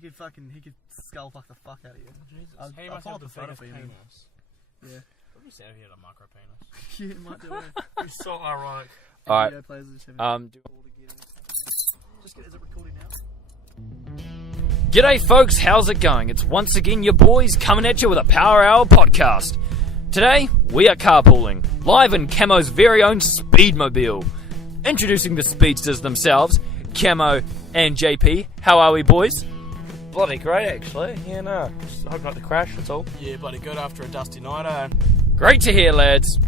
He could skull fuck the fuck out of you. Jesus. He must have the biggest penis. Yeah. Probably said he had a micro penis. Yeah, it might do it. He's so ironic. Alright. Is it recording now? G'day folks, how's it going? It's once again your boys coming at you with a Power Hour podcast. Today, we are carpooling, live in Camo's very own Speedmobile. Introducing the speedsters themselves, Camo and JP. How are we, boys? Bloody great, actually. Yeah, no. Just hope not to crash, that's all. Yeah, bloody good after a dusty night, eh? Great to hear, lads.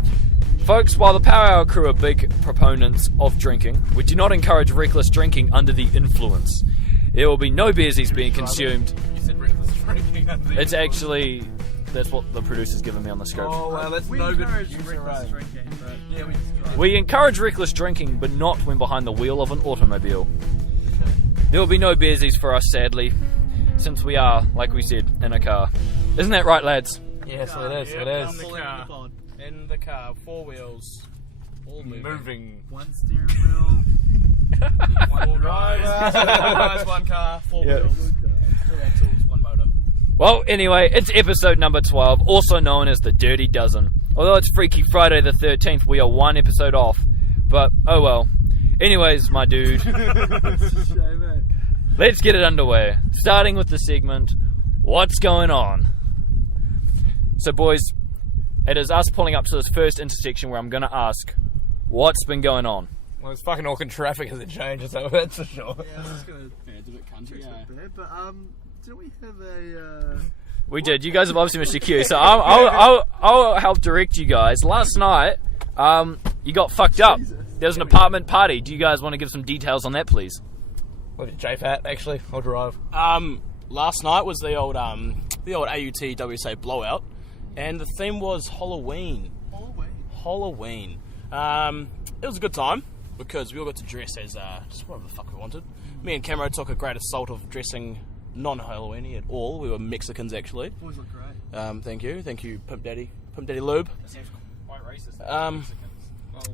Folks, while the Power Hour crew are big proponents of drinking, we do not encourage reckless drinking under the influence. There will be no beersies being consumed. You said reckless drinking under the It's actually... That's what the producer's given me on the script. Oh, well, that's We no good encourage producer, reckless eh? drinking, but Yeah, we just drive. We encourage reckless drinking, but not when behind the wheel of an automobile. There will be no beersies for us, sadly, since we are, like we said, in a car. Isn't that right, lads? Yes, it is, it On is. the car. In the car, 4 wheels, all moving. One steering wheel. One driver, one car, 4 Yeah. wheels, 2 axles, 1 motor. Well, anyway, it's episode number 12, also known as the Dirty Dozen. Although it's Freaky Friday the 13th, we are 1 episode off. But, oh well. Anyways, my dude, let's get it underway. Starting with the segment, What's Going On? So, boys, it is us pulling up to this first intersection where I'm going to ask, what's been going on? Well, it's fucking Auckland traffic hasn't changed, so that's for sure. Yeah, it's gonna. It's a bit country, It's yeah. a bit bad, but didn't we have a? We did. You guys have obviously missed your cue, so I'll help direct you guys. Last night, you got fucked up. There was an apartment party. Do you guys want to give some details on that, please? What did JFAT, actually? I'll drive. Last night was the old AUT WSA blowout, and the theme was Halloween. Halloween. It was a good time because we all got to dress as just whatever the fuck we wanted. Me and Camo took a great assault of dressing non-Halloween-y at all. We were Mexicans actually. Boys look great. Thank you, Pimp Daddy Lube. That seems quite racist.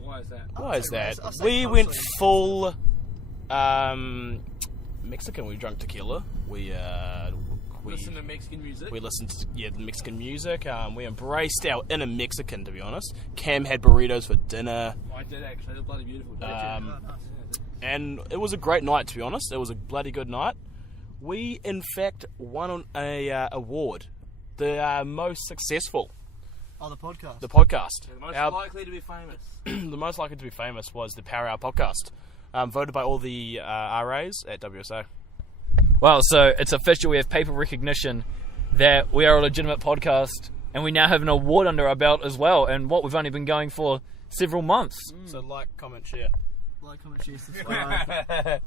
Why is that? Why is that? I'll say We culturally went full Mexican. We drank tequila. We Listen to Mexican music. We listened to the Mexican music. We embraced our inner Mexican, to be honest. Cam had burritos for dinner. I did, actually. It was bloody beautiful. And it was a great night, to be honest. It was a bloody good night. We, in fact, won a award. The most successful. Oh, the podcast. The podcast. The most Our- likely to be famous. the most likely to be famous was the Power Hour podcast. Voted by all the RAs at WSA. Well, so it's official. We have paper recognition that we are a legitimate podcast, and we now have an award under our belt as well. And what we've only been going for several months. So like, comment, share. Like, comment, share, subscribe.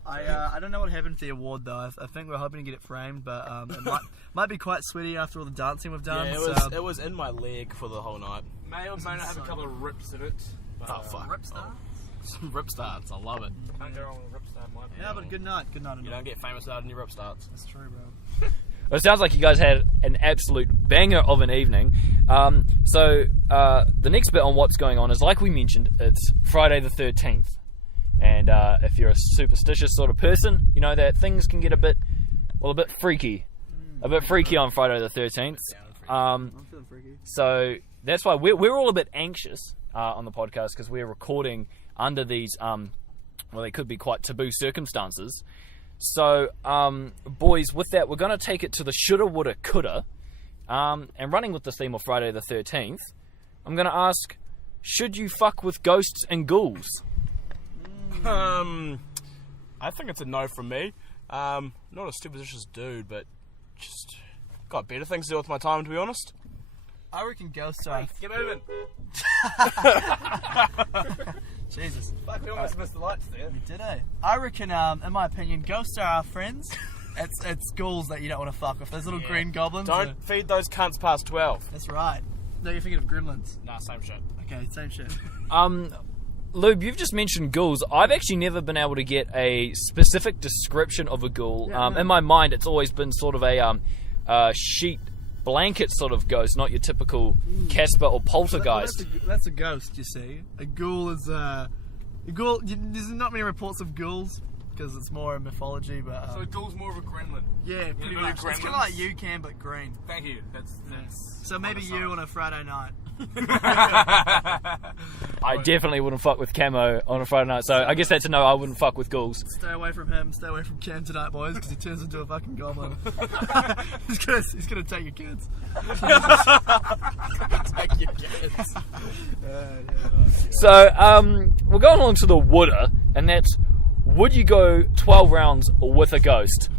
I don't know what happened to the award though. I think we're hoping to get it framed, but it might be quite sweaty after all the dancing we've done. Yeah, it was in my leg for the whole night. May or may not have a couple of rips in it. But, Oh fuck. Ripstarts. Ripstarts, I love it. Can't go wrong with Ripstar, my Yeah, but good night. Good night. You don't get famous without any Ripstarts. That's true, bro. Well, it sounds like you guys had an absolute banger of an evening. So the next bit on what's going on is, like we mentioned, it's Friday the 13th. And if you're a superstitious sort of person, you know that things can get a bit freaky. A bit freaky on Friday the 13th. I'm feeling freaky. So that's why we're all a bit anxious on the podcast, because we're recording under these, well, they could be quite taboo circumstances. So, boys, with that, we're going to take it to the Shoulda, Woulda, Coulda. And running with the theme of Friday the 13th, I'm going to ask, should you fuck with ghosts and ghouls? I think it's a no from me. Not a superstitious dude, but just got better things to do with my time, to be honest. I reckon ghosts are. Get moving. Jesus. Fuck, we almost missed the lights there. We did, eh? I reckon, in my opinion, ghosts are our friends. It's ghouls that you don't want to fuck with. Those little green goblins. Don't feed those cunts past 12. That's right. No, you're thinking of gremlins. Nah, same shit. Okay, same shit. Lube, you've just mentioned ghouls. I've actually never been able to get a specific description of a ghoul. Yeah, no. In my mind, it's always been sort of a sheet blanket sort of ghost, not your typical Casper or poltergeist. That's a ghost, you see. A ghoul is a ghoul. There's not many reports of ghouls because it's more in mythology. But So Ghoul's more of a gremlin. yeah, pretty know much. It's kind gremlins? of like you can, but green. Thank you. That's So maybe you on a Friday night. I definitely wouldn't fuck with Camo on a Friday night, so I guess that's a no. I wouldn't fuck with ghouls. Stay away from him. Stay away from Cam tonight, boys, because he turns into a fucking goblin. he's gonna take your kids. Take your kids. So we're going along to the Woulda, and that's, would you go 12 rounds with a ghost?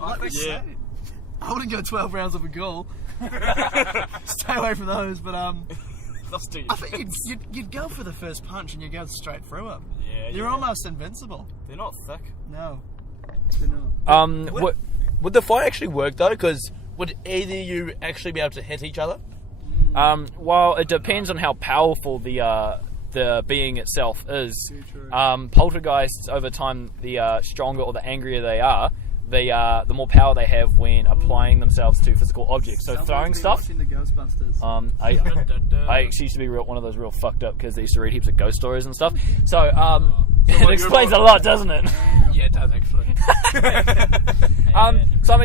Like we say, I wouldn't go 12 rounds of a ghoul. Stay away from those, but I think you'd go for the first punch and you'd go straight through it. Yeah, You're almost invincible. They're not thick. No, they're not. Would the fight actually work though? Because would either of you actually be able to hit each other? Well, it depends on how powerful the being itself is. True. Poltergeists, over time, the stronger or the angrier they are, the more power they have when applying themselves to physical objects. So Someone's throwing been stuff. watching the Ghostbusters. I actually used to be one of those real fucked up kids that used to read heaps of ghost stories and stuff. So it explains a lot, doesn't it? Yeah, it does actually.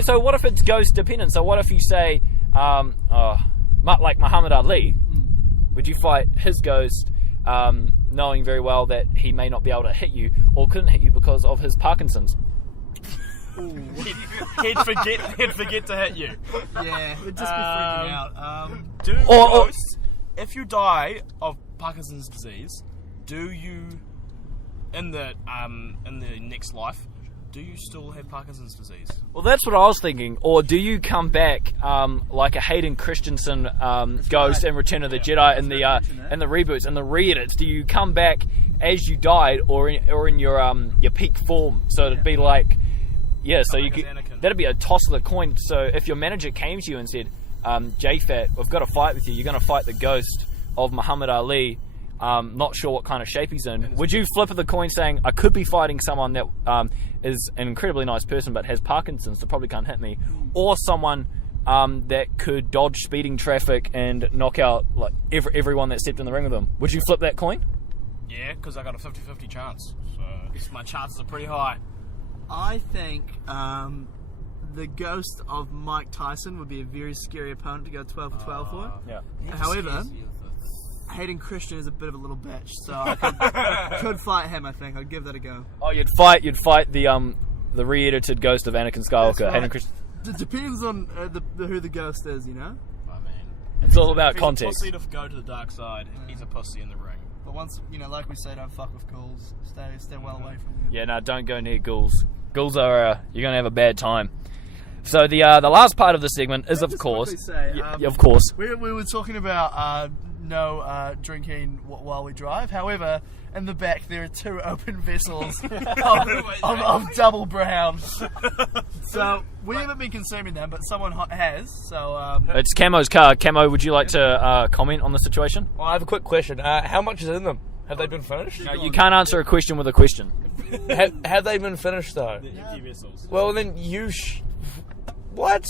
So what if it's ghost dependent? So what if you say, like Muhammad Ali, would you fight his ghost, knowing very well that he may not be able to hit you or couldn't hit you because of his Parkinsons? He'd forget to hit you. Yeah, it'd just be freaking out. Do ghosts, if you die of Parkinson's disease, do you in the next life, do you still have Parkinson's disease? Well, that's what I was thinking. Or do you come back like a Hayden Christensen ghost in Return of the Jedi in the reboots and the re-edits? Do you come back as you died, or in your peak form? So it'd be like, so you could, that'd be a toss of the coin. So if your manager came to you and said, "J-Fat, I've got to fight with you. You're going to fight the ghost of Muhammad Ali. Not sure what kind of shape he's in." Would you flip of the coin saying, "I could be fighting someone that is an incredibly nice person but has Parkinson's, so probably can't hit me," or someone that could dodge speeding traffic and knock out like everyone that stepped in the ring with him? Would you flip that coin? Yeah, because I got a 50-50 chance. So my chances are pretty high. I think the ghost of Mike Tyson would be a very scary opponent to go 12 for 12 for. Yeah. However, Hayden Christian is a bit of a little bitch, so I could fight him. I think I'd give that a go. Oh, you'd fight the re-edited ghost of Anakin Skywalker, That's right. Hayden Christian. It depends on who the ghost is, you know. I mean, It's all about if he's context. a pussy to go to the dark side, he's a pussy in the ring. But once, like we say, don't fuck with ghouls. Stay well away from them. Yeah, no, don't go near ghouls. Ghouls are you're gonna have a bad time. So the last part of the segment is, of course, of course. We were talking about no drinking while we drive. However, in the back there are 2 open vessels of double brown. So we haven't been consuming them, but someone has. So It's Camo's car. Camo, would you like to comment on the situation? Well, I have a quick question. How much is in them? Have they been finished? No, you can't answer a question with a question. Have they been finished though? The empty vessels. Well, then what?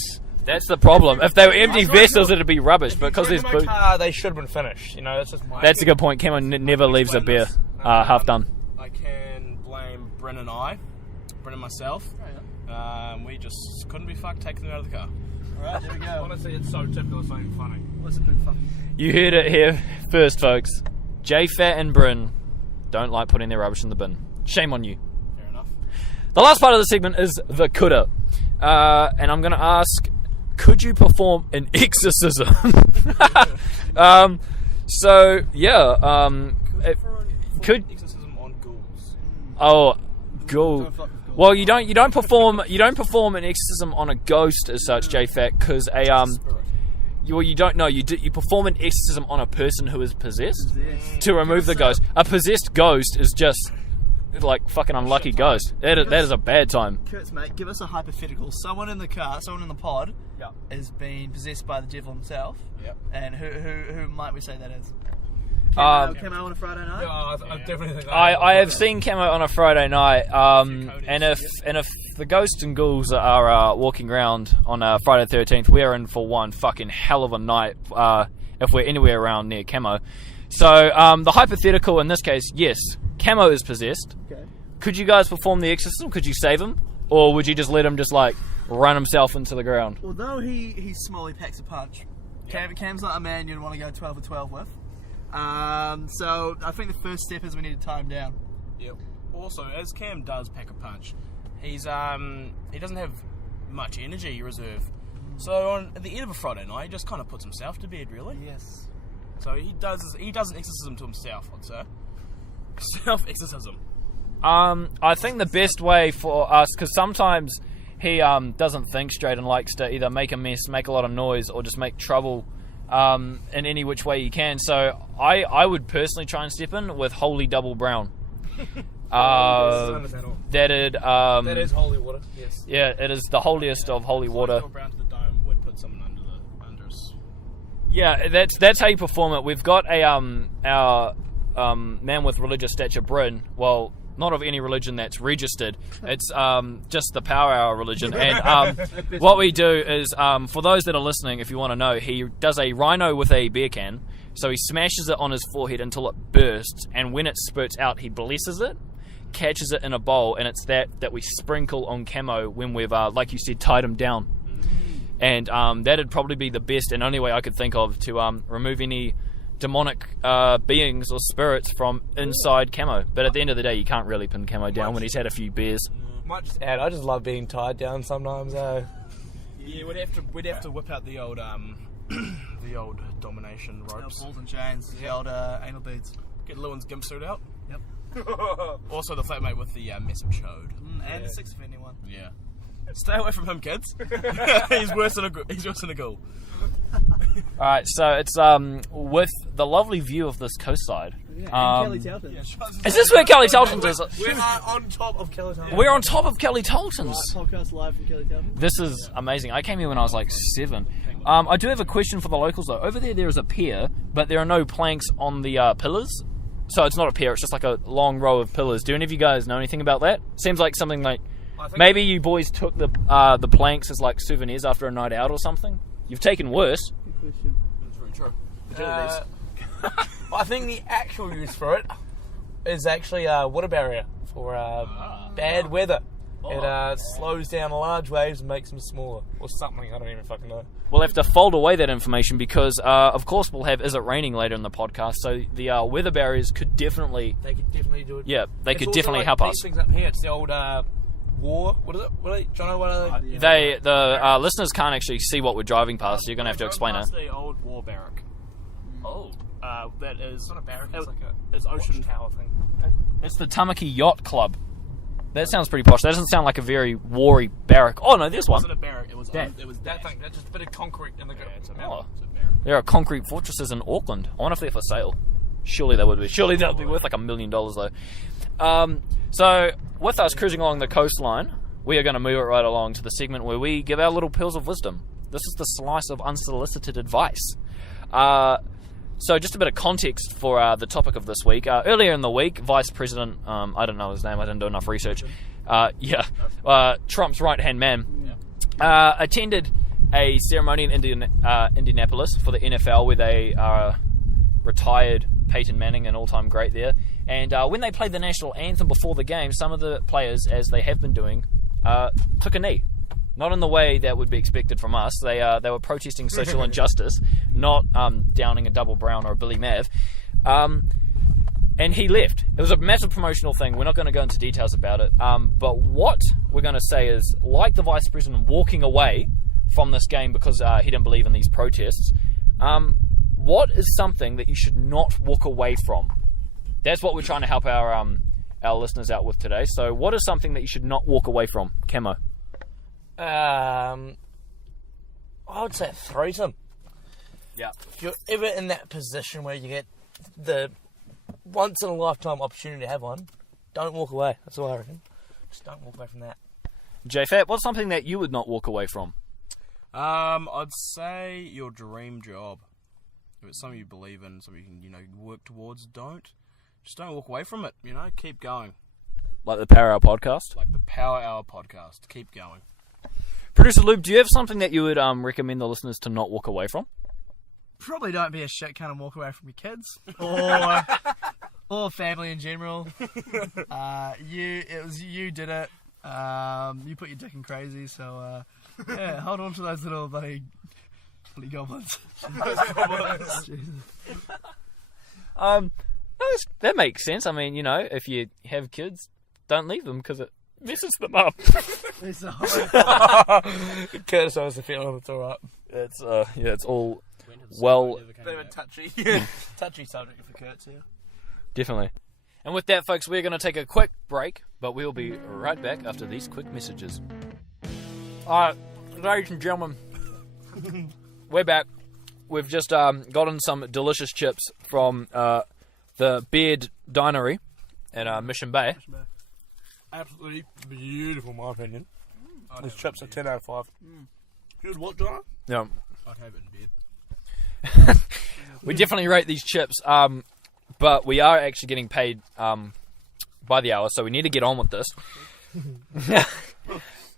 That's the problem. If they were empty vessels, it'd be rubbish. But because there's in my booze, car, they should have been finished. That's just my. that's a good point. Camo never leaves a beer half done. I can blame Bryn and myself. We just couldn't be fucked taking them out of the car. alright, there we go. Honestly, it's so typical. It's not even funny. What's a big fucking? You heard it here first, folks. J-Fat and Bryn don't like putting their rubbish in the bin. Shame on you. Fair enough. The last part of the segment is the Coulda. And I'm going to ask, could you perform an exorcism? Could Exorcism on ghouls. oh ghoul. Don't fuck with ghouls. Well, you don't perform an exorcism on a ghost as such, J-Fat, because you don't know. You perform an exorcism on a person who is possessed to remove the ghost. A possessed ghost is just like fucking unlucky ghost. That is a bad time. Kurtz, mate, give us a hypothetical. Someone in the car, someone in the pod, is being possessed by the devil himself. Yep. And who might we say that is? Um, Camo on a Friday night. I definitely think that. I have seen Camo on a Friday night, and if the ghosts and ghouls are walking around on Friday the 13th, we are in for one fucking hell of a night if we're anywhere around near Camo. So the hypothetical in this case, yes, Camo is possessed. Okay. Could you guys perform the exorcism? Could you save him? Or would you just let him just, like, run himself into the ground? Although he's small, he packs a punch. Cam's not a man you'd want to go 12 or 12 with. So I think the first step is we need to tie him down. Yep. Also, as Cam does pack a punch, he doesn't have much energy reserve. So at the end of a Friday night, he just kind of puts himself to bed, really. Yes. So he does an exorcism to himself, I'd say. Self-exorcism. I think the best way for us, because sometimes he doesn't think straight and likes to either make a mess, make a lot of noise, or just make trouble in any which way he can. So I would personally try and step in with Holy Double Brown. That is holy water. Yes. Yeah, it is the holiest of holy water. Go around to the dome, would put someone under us. Yeah, that's how you perform it. We've got our man with religious stature, Bryn. Well, not of any religion that's registered. It's just the Power Hour religion. And what we do is, for those that are listening, if you want to know, he does a rhino with a beer can. So he smashes it on his forehead until it bursts, and when it spurts out, he blesses it, catches it in a bowl, and it's that we sprinkle on Camo when we've, like you said, tied him down. And that'd probably be the best and only way I could think of to remove any demonic beings or spirits from inside Camo. But at the end of the day, you can't really pin Camo down when he's had a few beers. Might just add, I just love being tied down sometimes. Yeah, we'd have to whip out the old the old domination ropes. Balls and chains, the old anal beads. Get Lewin's gimp suit out. Yep. Also the flatmate with the massive chode. And the 6 of anyone. Yeah. Stay away from him, kids. He's worse than a ghoul. Alright, so it's with the lovely view of this coastside. And Kelly Tarlton. Is this where Kelly Tarlton's is? We're on top of Kelly Tarlton. We're on top of Kelly Tarlton's. Podcast live from Kelly Tarlton. This is amazing. I came here when I was like 7. I do have a question for the locals though. Over there is a pier, but there are no planks on the pillars. So it's not a pier, it's just like a long row of pillars. Do any of you guys know anything about that? Seems like something like... Maybe you boys took the planks as like souvenirs after a night out or something? You've taken worse. Good question. That's very true. I think the actual use for it is actually a water barrier for bad weather. It slows down large waves and makes them smaller. Or something, I don't even fucking know. We'll have to fold away that information because, of course, we'll have Is It Raining later in the podcast, so the weather barriers could definitely... They could definitely do it. Yeah, they could also definitely like help these us. things up here, it's the old war. What is it? Jono, what are they? The listeners can't actually see what we're driving past, so you're going to have to explain it. Past the old war barrack. Oh. That is... It's not a barrack, it's like it's ocean tower thing. It's the Tamaki Yacht Club. That sounds pretty posh. That doesn't sound like a very war-y barrack. Oh, no, there's It one. wasn't a barrack, it was That. it was That thing, that's just a bit of concrete in the Yeah, it's a Oh. it's a barrack. There are concrete fortresses in Auckland. I wonder if they're for sale. Surely they would be. Surely that would be worth like $1 million, though. So, with us cruising along the coastline, we are going to move it right along to the segment where we give our little pills of wisdom. This is the slice of unsolicited advice. So just a bit of context for the topic of this week. Earlier in the week, Vice President, I don't know his name, I didn't do enough research. Trump's right-hand man attended a ceremony in Indianapolis for the NFL where they retired Peyton Manning, an all-time great there. And when they played the national anthem before the game, some of the players, as they have been doing, took a knee. Not in the way that would be expected from us. They were protesting social injustice, not downing a double brown or a Billy Mav. And he left. It was a massive promotional thing. We're not going to go into details about it. But what we're going to say is, like the Vice President walking away from this game because he didn't believe in these protests, what is something that you should not walk away from? That's what we're trying to help our listeners out with today. So what is something that you should not walk away from? Camo. I would say a threesome. Yeah. If you're ever in that position where you get the once-in-a-lifetime opportunity to have one, don't walk away. That's all I reckon. Just don't walk away from that. JFat, what's something that you would not walk away from? I'd say your dream job. If it's something you believe in, something you can, work towards, just don't walk away from it. Keep going. Like the Power Hour podcast? Like the Power Hour podcast. Keep going. Producer Lube, do you have something that you would recommend the listeners to not walk away from? Probably don't be a shit cunt and walk away from your kids. Or or family in general. You did it. You put your dick in crazy, so yeah, hold on to those little bloody goblins. Jesus. That makes sense. I mean, you know, if you have kids, don't leave them because it messes them up. Curtis always the feeling it's alright. It's all well. Bit of a touchy subject for Curtis here. Definitely. And with that, folks, we're going to take a quick break, but we'll be right back after these quick messages. Alright, ladies and gentlemen, we're back. We've just gotten some delicious chips from the Beard Dinery at Mission Bay. Absolutely beautiful, in my opinion. These chips are 10 out of 5. Good, what, John? Yeah. I'd have it in bed. We definitely rate these chips, but we are actually getting paid by the hour, so we need to get on with this.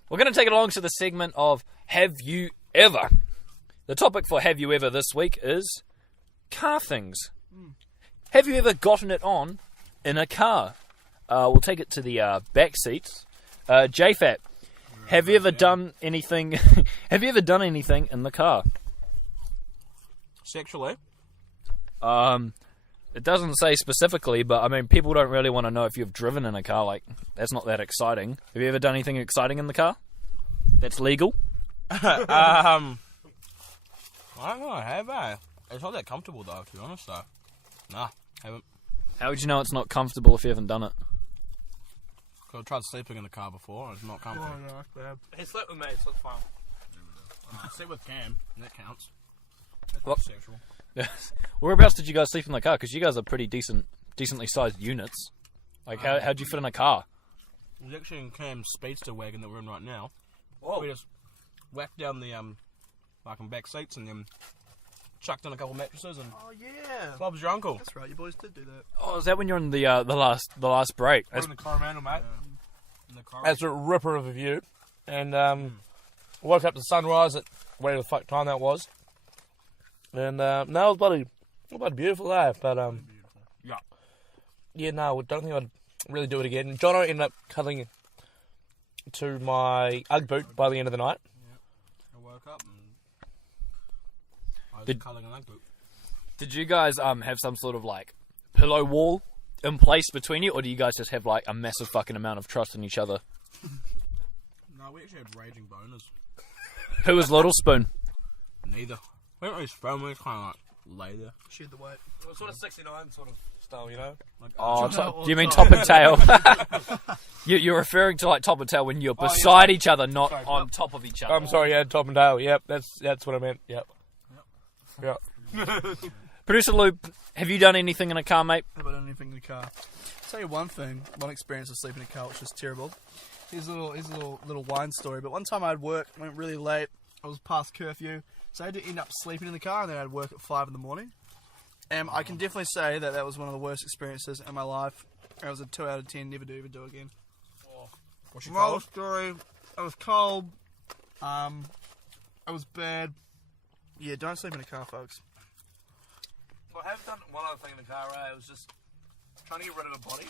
We're going to take it along to the segment of Have You Ever? The topic for Have You Ever this week is car things. Have you ever gotten it on in a car? We'll take it to the back seats. JFAT, have you ever done anything? Have you ever done anything in the car? Sexually? It doesn't say specifically, but I mean, people don't really want to know if you've driven in a car. Like, that's not that exciting. Have you ever done anything exciting in the car? That's legal? I don't know, have I? It's not that comfortable though, to be honest though. Nah, haven't. How would you know it's not comfortable if you haven't done it? Cause I've tried sleeping in the car before and it's not comfortable. Oh, no, that's bad. He slept with me, so it's fine. I sleep with Cam, and that counts. That's What? not sexual. Whereabouts did you guys sleep in the car? Because you guys are pretty decently sized units. Like, how'd you fit in a car? It was actually in Cam's speedster wagon that we're in right now. Whoa. We just whacked down the back seats and then chucked in a couple mattresses and Oh yeah, Bob's your uncle. that's right. You boys did do that. Oh, is that when you're in the last break? We're in the Coromandel, mate. In the car. That's a ripper of a view. And woke up to sunrise at whatever the fuck time that was. And no, it was bloody beautiful day. But yeah, no, I don't think I'd really do it again. Jono ended up cuddling to my Ugg boot by the end of the night. I woke up and I was Did- culling an ugg boot. Did you guys have some sort of like pillow wall in place between you, or do you guys just have like a massive fucking amount of trust in each other? No, we actually had raging boners. Who was Little Spoon? Neither. We don't really phone, we just kind of like lay there. Shed the weight. It was sort of 69 sort of style, you know? Like, Oh, Top do you mean or top and tail? You're referring to like top and tail when you're beside each other, not Sorry, on yep. top of each other. I'm sorry, yeah, top and tail. Yep, that's what I meant. Yep. Producer Lou, have you done anything in a car, mate? How about anything in the car? I'll tell you one experience of sleeping in a car which was terrible. Here's a little wine story. But one time I had work, went really late. I was past curfew, so I had to end up sleeping in the car, and then I had work at 5 in the morning. And I can definitely say that was one of the worst experiences in my life. It was a 2 out of 10. Never do ever do again. what's your Moral cold? story. I was cold. I was bad. Yeah, don't sleep in a car, folks. Well, I have done one other thing in the car, It was just trying to get rid of a body.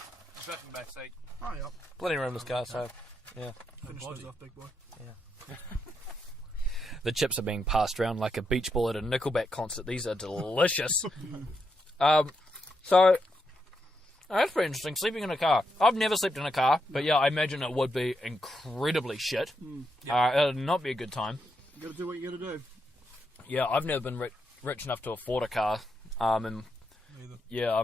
Back in the back seat. Oh yeah. Plenty of room in this car, so yeah. Finish those off, big boy. The chips are being passed around like a beach ball at a Nickelback concert. These are delicious. So that's pretty interesting. Sleeping in a car. I've never slept in a car, but yeah, I imagine it would be incredibly shit. It would not be a good time. You gotta do what you gotta do. Yeah, I've never been rich enough to afford a car. And yeah,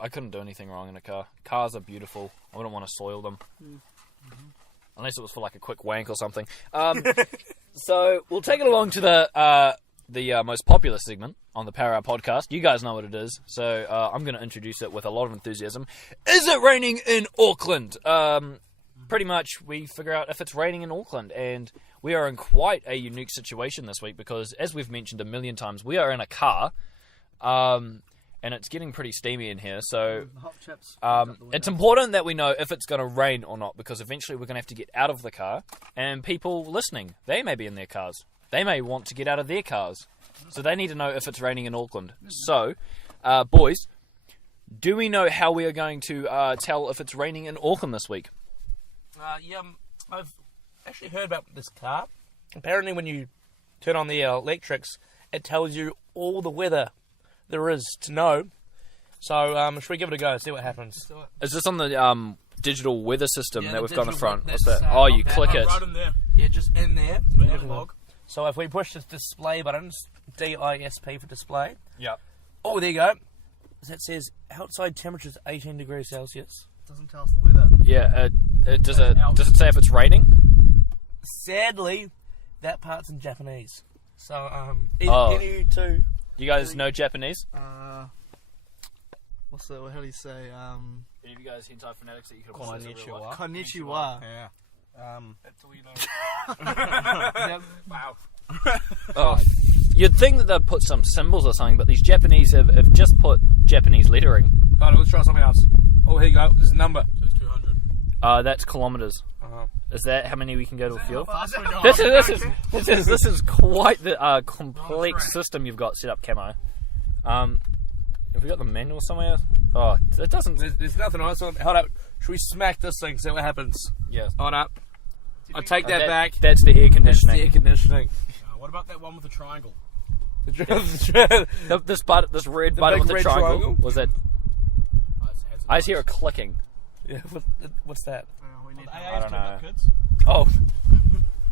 I couldn't do anything wrong in a car. Cars are beautiful. I wouldn't want to soil them. Unless it was for like a quick wank or something. So we'll take it along to the most popular segment on the Power Hour podcast. You guys know what it is, so I'm going to introduce it with a lot of enthusiasm. Is it raining in Auckland? Pretty much we figure out if it's raining in Auckland, and we are in quite a unique situation this week because, as we've mentioned a million times, we are in a car, and it's getting pretty steamy in here, so The hot chips. it's important that we know if it's going to rain or not, because eventually we're going to have to get out of the car, and people listening, they may be in their cars. They may want to get out of their cars, so they need to know if it's raining in Auckland. So, boys, do we know how we are going to tell if it's raining in Auckland this week? I've actually heard about this car. Apparently when you turn on the electrics, it tells you all the weather there is to know. So should we give it a go, see what happens? Is this on the digital weather system that the we've got on the digital front? one, What's that's, that? Oh, you click it. Right in there. Yeah, just in there. Analog. So if we push this display button, DISP for display. Yep. Oh, there you go. That says outside temperature is 18 degrees Celsius. Doesn't tell us the weather. Yeah, does it say if it's raining? Sadly, that part's in Japanese. So, Oh. can you two... You guys know Japanese? What's the? How do you say? Any of you guys hentai fanatics that you could Konnichiwa. Konnichiwa. Yeah. That's all you know. Wow. Oh, you'd think that they'd put some symbols or something, but these Japanese have just put Japanese lettering. Hold on, let's try something else. Oh, here you go. There's a number. So it's 200. That's kilometres. Uh-huh. Is that how many we can go to a field? Fast we're going. This is quite the complex system you've got set up, Camo. Have we got the manual somewhere? Oh, it doesn't. There's nothing on it. So hold up. Should we smack this thing, see what happens? Yeah. Hold up. I'll take that back. That's the air That's conditioning. the air conditioning. What about that one with the triangle? This red button big with the red triangle. triangle? Was that? Oh, it has I just hear it clicking. Yeah, what's that? We need I don't know. Kids? Oh,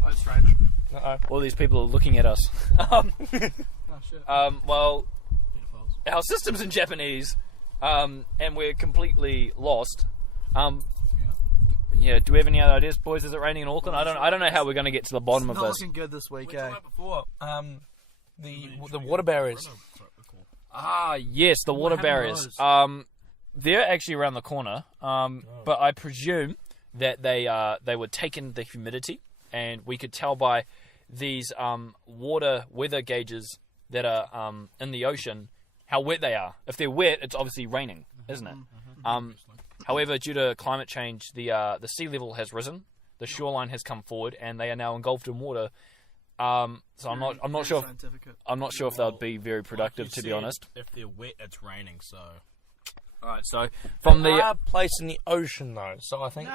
Oh, strange. Uh-oh. all these people are looking at us. Oh shit. Well, Pedophiles. our system's in Japanese, and we're completely lost. Yeah. Do we have any other ideas, boys? Is it raining in Auckland? I don't know how we're going to get to the bottom of Not this. looking good this week, We eh? talked about before. The water barriers. Ah, yes, the water happened to barriers. those? They're actually around the corner. But I presume that they were taking the humidity, and we could tell by these water weather gauges that are in the ocean how wet they are. If they're wet, it's obviously raining, isn't it? However, due to climate change, the sea level has risen, the shoreline has come forward, and they are now engulfed in water. So I'm not sure. I'm not sure if they'll be very productive, to be honest. If they're wet, it's raining, so... Alright, so from They the are placed in the ocean, though, so I think...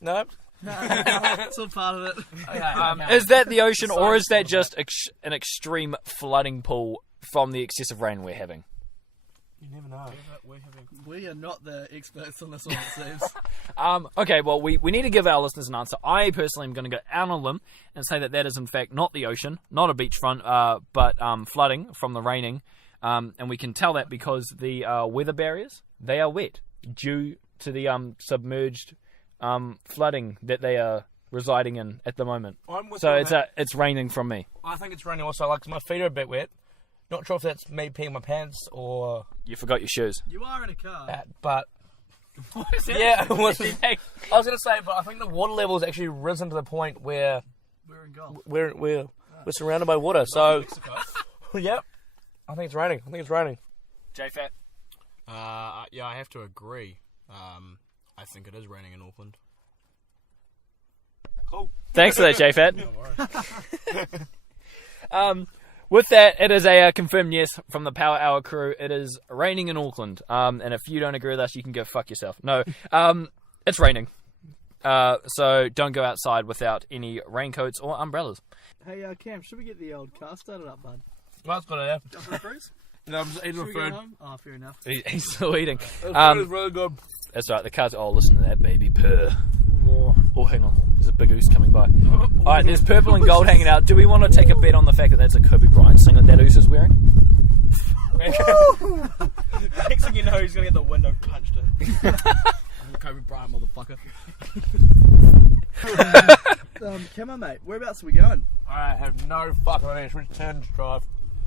No? It's all part of it. Okay. is that the ocean, or is that just an extreme flooding pool from the excessive rain we're having? You never know. We are not the experts on this one, it seems. Okay, well, we need to give our listeners an answer. I personally am going to go out on a limb and say that is in fact not the ocean, not a beachfront, but flooding from the raining. And we can tell that because the weather barriers, they are wet due to the submerged flooding that they are residing in at the moment. I'm with So you on it's raining from me. I think it's raining also, like, my feet are a bit wet. Not sure if that's me peeing my pants or You forgot your shoes. You are in a car. that, but... Yeah, I was going to say, but I think the water level has actually risen to the point where We're in golf. we're surrounded by water, so... Yep. I think it's raining. J-Fat. Yeah, I have to agree. I think it is raining in Auckland. Cool. Thanks for that, J-Fat. With that, it is a confirmed yes from the Power Hour crew. It is raining in Auckland. And if you don't agree with us, you can go fuck yourself. No, it's raining. So don't go outside without any raincoats or umbrellas. Hey, Cam, should we get the old car started up, bud? Well, that's good idea. Jump for a cruise? No, I'm just eating Should the we go food. home? Oh, fair enough. He's still eating. The food is really good. That's right, the car's... Oh, listen to that baby purr. Oh, hang on. There's a big goose coming by. Alright, there's purple and gold hanging out. Do we want to take a bet on the fact that that's a Kobe Bryant singlet that goose is wearing? Next thing you know, he's going to get the window punched in. Kobe Bryant, motherfucker. Come on, mate. Whereabouts are we going? I have no fucking idea. Should we turn to drive?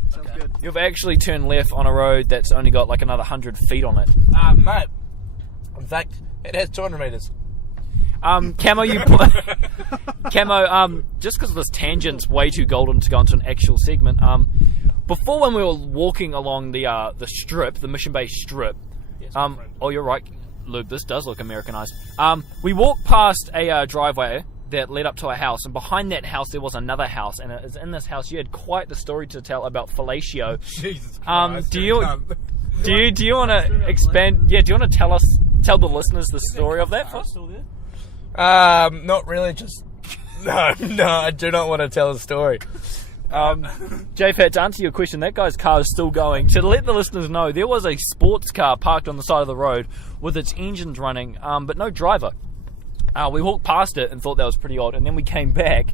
Sounds good. You've actually turned left on a road that's only got like another 100 feet on it. Mate. In fact, it has 200 metres. Camo, Camo, just because this tangent's way too golden to go into an actual segment, before when we were walking along the strip, the Mission Bay strip, oh, you're right, Luke, this does look Americanized. We walked past a driveway that led up to a house, and behind that house there was another house, and in this house you had quite the story to tell about fellatio. Jesus Christ. Do you Do you want to expand? Yeah, do you want to tell the listeners the story of that? Still there? Not really. Just no. I do not want to tell the story. JFat, to answer your question, that guy's car is still going. To let the listeners know, there was a sports car parked on the side of the road with its engines running, but no driver. We walked past it and thought that was pretty odd, and then we came back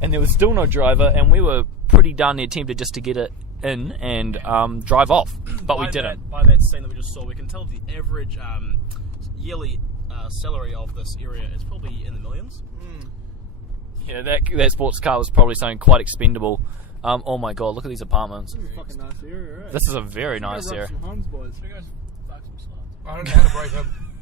and there was still no driver, and we were pretty darn near tempted just to get it in and drive off, but we didn't. By that scene that we just saw, we can tell the average yearly salary of this area is probably in the millions. Yeah, that sports car was probably something quite expendable. Oh my god, look at these apartments. This is a fucking nice area, right? This is a very nice area. Some homes, boys. I don't know how to break them.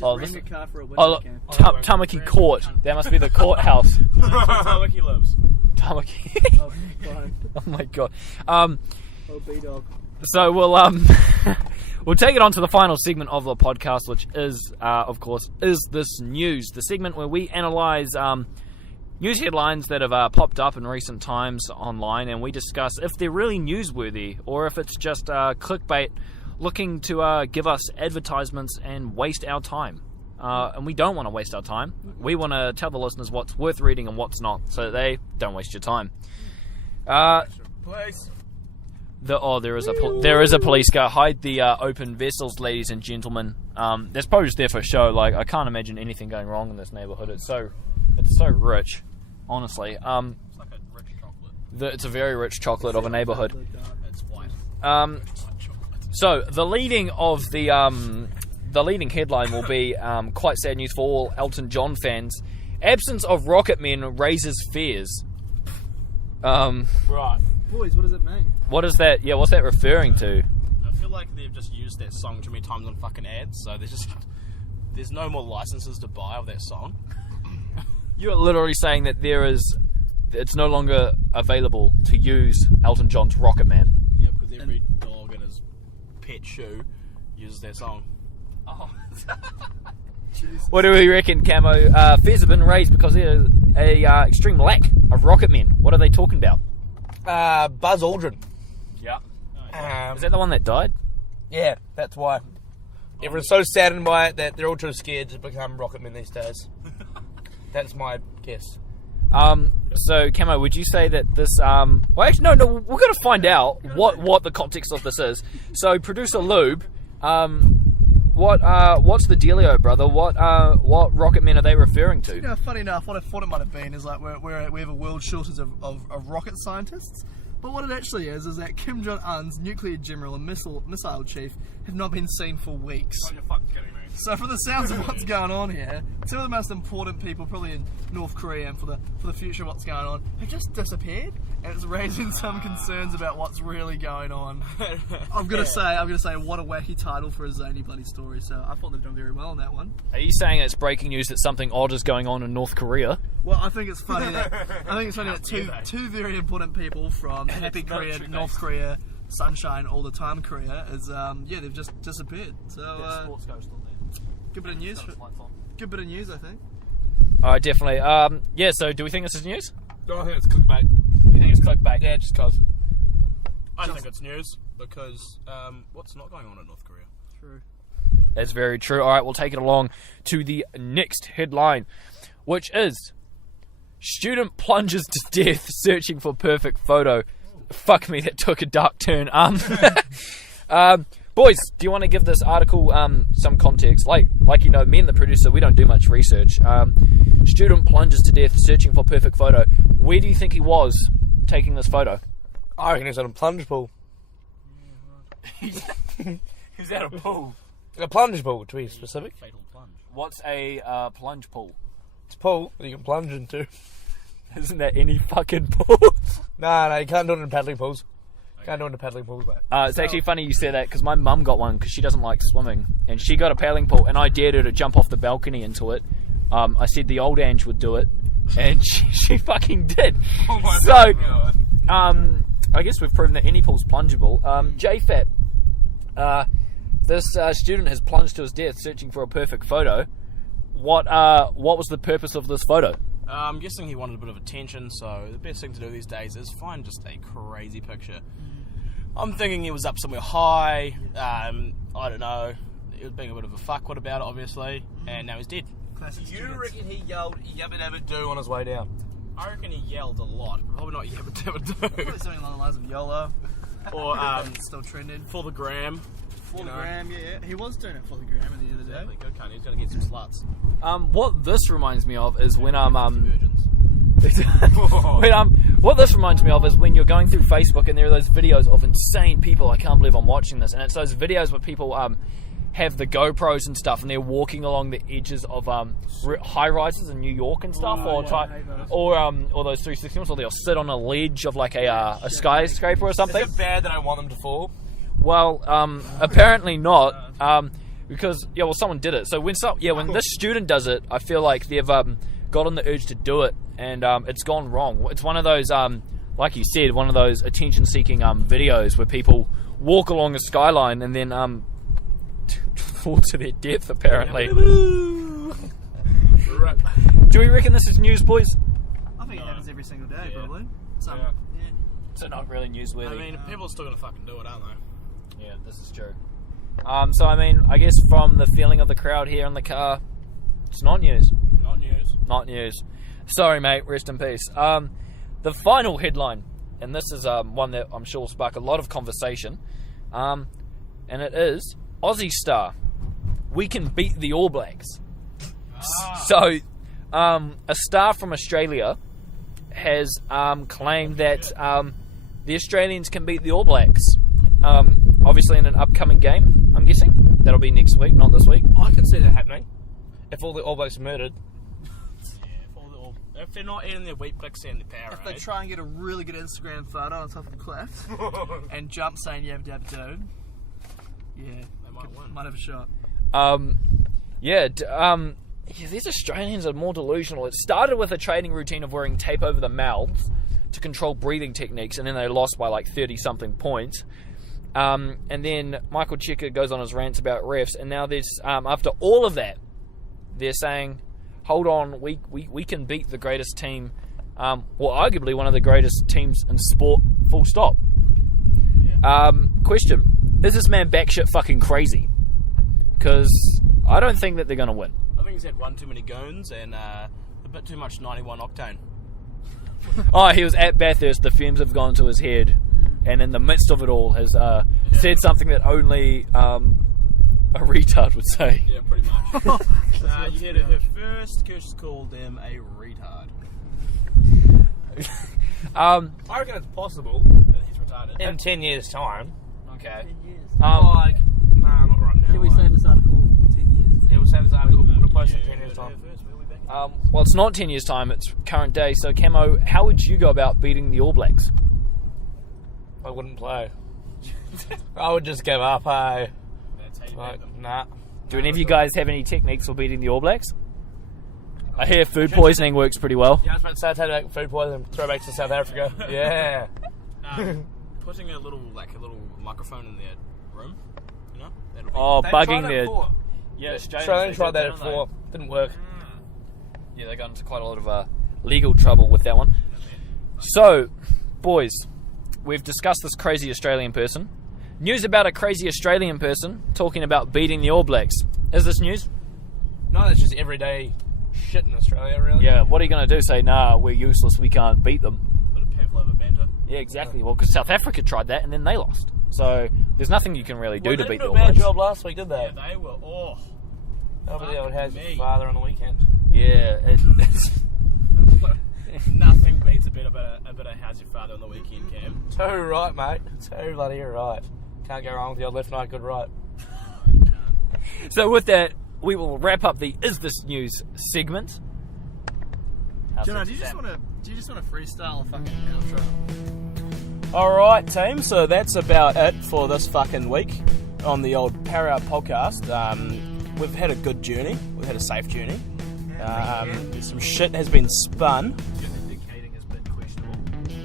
Rent a car for a winter camp. Tamaki Court. That must be the courthouse. Tamaki lives. Tamaki. Oh, fine. Oh my god. Oh, B-dog. So we'll we'll take it on to the final segment of the podcast, which is, of course, is this news. The segment where we analyse news headlines that have popped up in recent times online, and we discuss if they're really newsworthy or if it's just clickbait looking to give us advertisements and waste our time. And we don't want to waste our time. We want to tell the listeners what's worth reading and what's not, so that they don't waste your time. Police. There is a police car. Hide the open vessels, ladies and gentlemen. That's probably just there for show. Like, I can't imagine anything going wrong in this neighbourhood. It's so rich, honestly. It's like a rich chocolate. It's a very rich chocolate of a neighbourhood. It's white. So the leading headline will be quite sad news for all Elton John fans. Absence of Rocket Men raises fears. Right. Boys, what does it mean? What is that? Yeah, what's that referring to? I feel like they've just used that song too many times on fucking ads, so there's no more licenses to buy of that song. You're literally saying that it's no longer available to use Elton John's Rocket Man. Yep, because every dog in his pet shoe uses that song. Oh. What do we reckon, Camo? Fears have been raised because there's a extreme lack of Rocket Men. What are they talking about? Buzz Aldrin. Yeah. Is that the one that died? Yeah, that's why. Everyone's so saddened by it that they're all too scared to become rocket men these days. That's my guess. So, Camo, would you say that this... well, actually, no, we're going to find out what the context of this is. So, Producer Lube, what's the dealio, brother? What rocket men are they referring to? You know, funny enough, what I thought it might have been is like we have a world shortage of rocket scientists. But what it actually is that Kim Jong-un's nuclear general and missile chief have not been seen for weeks. Oh, you're fucking kidding me. So from the sounds of what's going on here, two of the most important people probably in North Korea and for the future of what's going on have just disappeared, and it's raising some concerns about what's really going on. I'm gonna say what a wacky title for a zany bloody story. So I thought they've done very well on that one. Are you saying it's breaking news that something odd is going on in North Korea? Well, I think it's funny that two very important people from Happy Korea, North Korea, Sunshine all the time Korea is they've just disappeared. So good bit of news. Good bit of news, I think. Alright, definitely. So do we think this is news? No, I think it's clickbait. You think it's clickbait? Yeah, just cause. I think it's news because what's not going on in North Korea? True. That's very true. Alright, we'll take it along to the next headline, which is student plunges to death searching for perfect photo. Fuck me, that took a dark turn. Boys, do you want to give this article some context? Like you know, me and the producer, we don't do much research. Student plunges to death searching for perfect photo. Where do you think he was taking this photo? I reckon he's at a plunge pool. He's at a pool. A plunge pool, to be specific. Fatal plunge. What's a plunge pool? It's a pool that you can plunge into. Isn't that any fucking pool? No, you can't do it in paddling pools. Can't do it in paddling pools, mate. It's actually funny you say that because my mum got one because she doesn't like swimming, and she got a paddling pool, and I dared her to jump off the balcony into it. I said the old Ange would do it, and she fucking did. Oh my God. I guess we've proven that any pool's plungeable. JFat, this student has plunged to his death searching for a perfect photo. What was the purpose of this photo? I'm guessing he wanted a bit of attention, so the best thing to do these days is find just a crazy picture. I'm thinking he was up somewhere high. I don't know. He was being a bit of a fuckwit about it, obviously, and now he's dead. Classic You students. reckon he yelled yabba dabba do on his way down? I reckon he yelled a lot. Probably not yabba dabba do. Probably something along the lines of YOLO. Or Still trending. for the gram. For the know. gram, yeah. He was doing it for the gram at the end of the day. Exactly. Good cunt. He's gonna get some sluts. What this reminds me of is when Virgins. what this reminds me of is when you're going through Facebook and there are those videos of insane people. I can't believe I'm watching this, and it's those videos where people have the GoPros and stuff, and they're walking along the edges of high rises in New York and stuff, or those 360 ones, or they'll sit on a ledge of like a skyscraper or something. Is it bad that I want them to fall? Well, apparently not, because someone did it. So when this student does it, I feel like they've gotten the urge to do it, and it's gone wrong. It's one of those, like you said, one of those attention-seeking videos where people walk along a skyline and then fall to their death. Apparently. Do we reckon this is news, boys? I think it happens every single day, probably. So, Yeah. So not really newsworthy. I mean, people are still gonna fucking do it, aren't they? Yeah, this is true. So I mean, I guess from the feeling of the crowd here in the car, it's not news. Not news. Not news. Sorry, mate. Rest in peace. The final headline, and this is one that I'm sure will spark a lot of conversation, and it is Aussie star. We can beat the All Blacks. So, a star from Australia has claimed that the Australians can beat the All Blacks. Obviously in an upcoming game, I'm guessing. That'll be next week, not this week. I can see that happening. If all the All Blacks are murdered. If they're not eating their wheat bix and their power, if they try and get a really good Instagram photo on top of the cliff and jump saying yabba dabba do, yeah, they might win. Might have a shot. These Australians are more delusional. It started with a training routine of wearing tape over the mouths to control breathing techniques, and then they lost by like 30-something points. And then Michael Cheika goes on his rants about refs, and now there's after all of that, they're saying, hold on, we can beat the greatest team, arguably one of the greatest teams in sport, full stop. Yeah. Question, is this man batshit fucking crazy? Because I don't think that they're going to win. I think he's had one too many goons and a bit too much 91 octane. Oh, he was at Bathurst, the fumes have gone to his head, and in the midst of it all has said something that only a retard would say. Yeah, pretty much. You heard it here first. Kirsch called them a retard. I reckon it's possible That he's retarded. in 10 years' time. Okay. 10 years. Nah, not right now. Can we save this article for 10 years? Yeah, we'll save this article. We'll post it in 10 years' time. Well, it's not 10 years' time, it's current day. So, Camo, how would you go about beating the All Blacks? I wouldn't play. I would just give up, hey. That's how you beat Like, them. nah. Do any of you guys have any techniques for beating the All Blacks? I hear food poisoning works pretty well. Yeah, I was about to say, take back food poisoning, throw back to South Africa. Yeah. Putting a little microphone in their room, you know? That'll be Oh, They tried bugging that their... before. Yeah, Australians tried that before. Didn't work. Yeah, they got into quite a lot of legal trouble with that one. So, boys, we've discussed this crazy Australian person. News about a crazy Australian person talking about beating the All Blacks. Is this news? No, that's just everyday shit in Australia, really. Yeah, what are you going to do? Say, nah, we're useless, we can't beat them. bit of pavlova banter. Yeah, exactly. Well, because South Africa tried that and then they lost. So, there's nothing you can really do Well, to they beat didn't the do All a bad Blacks. job last week, did they? Yeah, they were. Oh, Nobody fuck else has your me. father on the weekend. Yeah, it's... nothing beats a bit of how's your father on the weekend, Cam. Too right, mate. Too bloody right. Can't go wrong with the old left night, good right. So with that, we will wrap up the Is This News segment. Jono, do you just want to freestyle a fucking outro? Alright, team, so that's about it for this fucking week on the old Power Out podcast. We've had a good journey. We've had a safe journey. Some shit has been spun. Indicating has been questionable.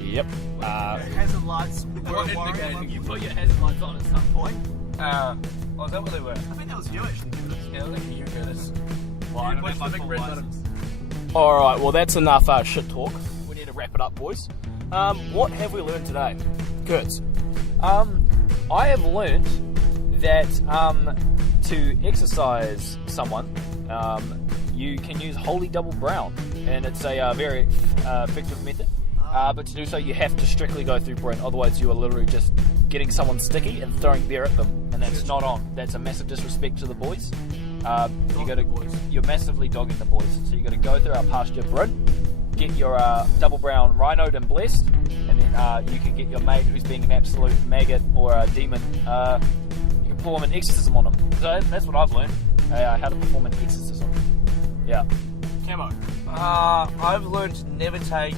Yep. Hazard lights were Indicating you put your hazard lights on at some point. Oh, is that what they were? I think that was you actually. Yeah, I think you heard us. Well, I don't push have the my big full red license. Alright, well that's enough shit talk. We need to wrap it up, boys. What have we learned today? Kurtz, I have learnt that to exercise someone, you can use holy double brown, and it's a very effective method. But to do so, you have to strictly go through Brent, otherwise you are literally just getting someone sticky and throwing beer at them, and that's not on. That's a massive disrespect to the boys. You're massively dogging the boys, so you got to go through our pasture Brent, get your double brown rhinoed and blessed, and then you can get your mate who's being an absolute maggot or a demon. You can perform an exorcism on them. So that's what I've learned, how to perform an exorcism. Yeah. Camo. I've learned to never take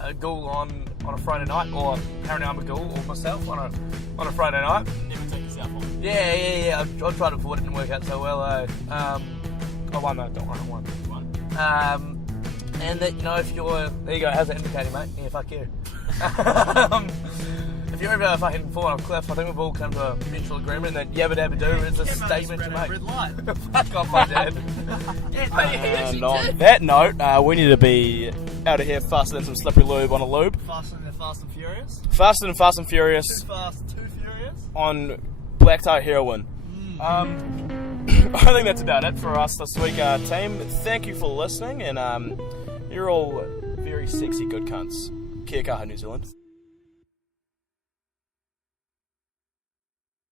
a ghoul on a Friday night, or apparently I'm a ghoul, or myself on a Friday night. Never take yourself on. Yeah. I tried it before, it didn't work out so well. I won though, don't worry, I won. And that, if you're... There you go, how's that indicating, mate? Yeah, fuck you. If you're ever fucking falling off a cliff, I think we've all come to a mutual agreement that yabba dabba do is a statement to make. Red light. Fuck off, my dad. And on that note, we need to be out of here faster than some slippery lube on a lube. Faster than Fast and Furious. Faster than Fast and Furious Too fast, too furious. on black tie heroin. I think that's about it for us this week, team. Thank you for listening, and you're all very sexy good cunts. Kia kaha, New Zealand.